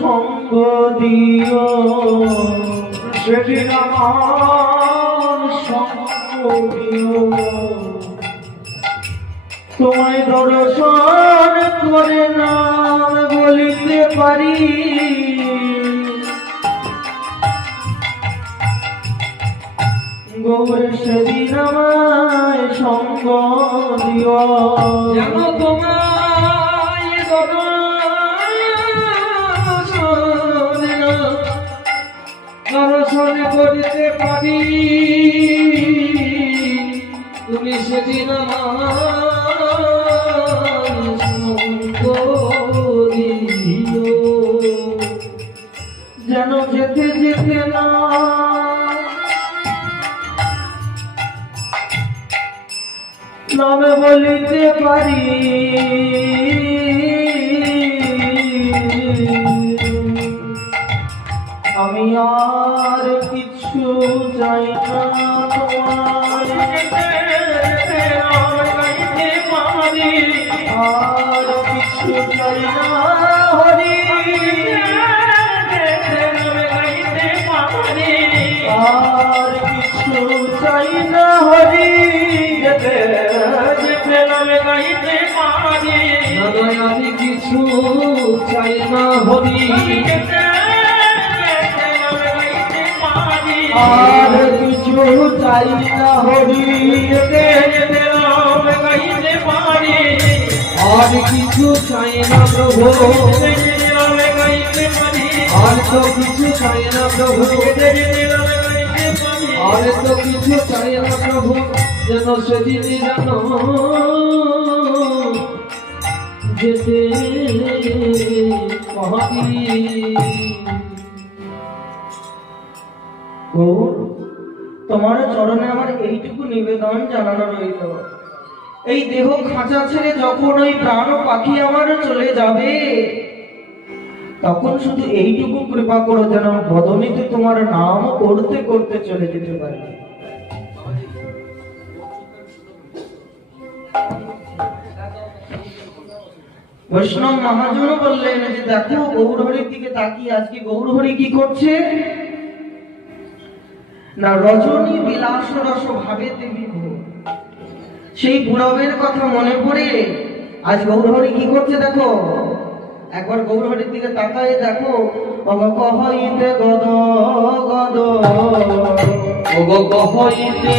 সঙ্গ দিও সেদিন আমার সঙ্গ দিও তোমায় দর্শন করে নাম বলিতে পারি গৌর সেদিন আমায় সঙ্গ দিও যেন তোমায় দর্শন করিতে পারি তুমি সেদিন আমায় সঙ্গ দিও যেন যেতে যেতে না নামে বলিতে পারি আমি আর কিছু চাই না তোমার আর কিছু চাই না হরি আর কিছু চাই না হরি আমি কিছু চাই না হরি আর কিছু চাই না হরি আর কিছু চাই না প্রভু আর তো কিছু চাই না প্রভু আর তো কিছু চাই না প্রভু যেন সেদিন জানো যেতে পারি তোমার চরণে আমার এইটুকু নিবেদন জানানো রইল এই দেহ খাঁচা ছেড়ে যখন ওই প্রাণ পাখি আমার চলে যাবে তখন শুধু এইটুকু কৃপা করো যেন বদনীতে তোমার নাম করতে করতে চলে যেতে পারি বৈষ্ণব মহাজন বললেন যে দেখো গৌরহরির দিকে তাকিয়ে আজকে গৌরহরি কি করছে না রজনী বিলাস রস ভাবে দেবী সেই বুড়বের কথা মনে পড়ে আজ গৌরহরি কি করছে দেখো একবার গৌরহরির দিকে তাকায় দেখো অগ কহইতে গদ গদ অগ কহইতে